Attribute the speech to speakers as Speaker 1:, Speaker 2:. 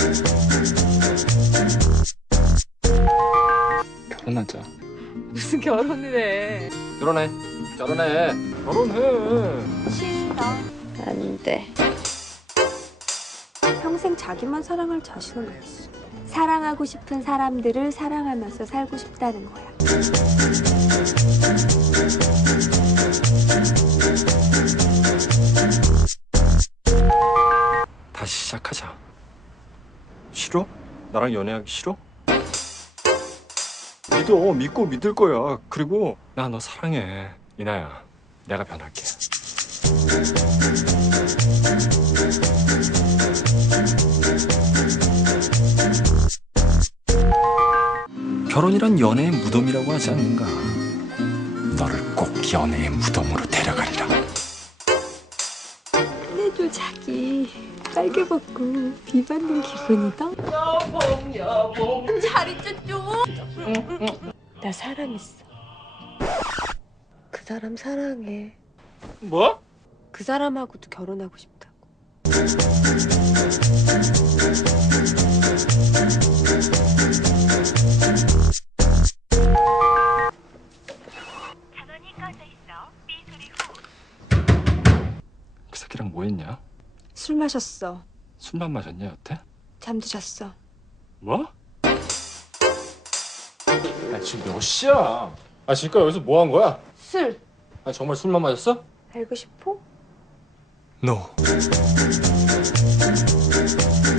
Speaker 1: 결혼하자.
Speaker 2: 무슨 결혼을 해?
Speaker 1: 결혼해. 결혼해. 결혼해.
Speaker 2: 싫어. 안 돼. 평생 자기만 사랑할 자신은 없어. 사랑하고 싶은 사람들을 사랑하면서 살고 싶다는 거야.
Speaker 1: 다시 시작하자. 싫어? 나랑 연애하기 싫어? 믿고 믿을 거야. 그리고 나 너 사랑해. 이나야, 내가 변할게. 결혼이란 연애의 무덤이라고 하지 않는가? 너를 꼭 연애의 무덤으로 데려가리라.
Speaker 2: 끝내줘 자기. 빨개 벗고 비 받는 기분이다. 여봉 잘 있죠 좀. 나 사랑했어. 그 사람 사랑해.
Speaker 1: 뭐?
Speaker 2: 그 사람하고도 결혼하고 싶다고.
Speaker 3: 전원이 꺼져 있어. 삐 소리 후.
Speaker 1: 그 새끼랑 뭐 했냐?
Speaker 2: 술 마셨어.
Speaker 1: 술만 마셨냐, 여태?
Speaker 2: 잠도 잤어.
Speaker 1: 뭐? 아, 지금 몇 시야? 아, 지금까지 여기서 뭐 한 거야?
Speaker 2: 술.
Speaker 1: 아, 정말 술만 마셨어?
Speaker 2: 알고 싶어?
Speaker 1: No.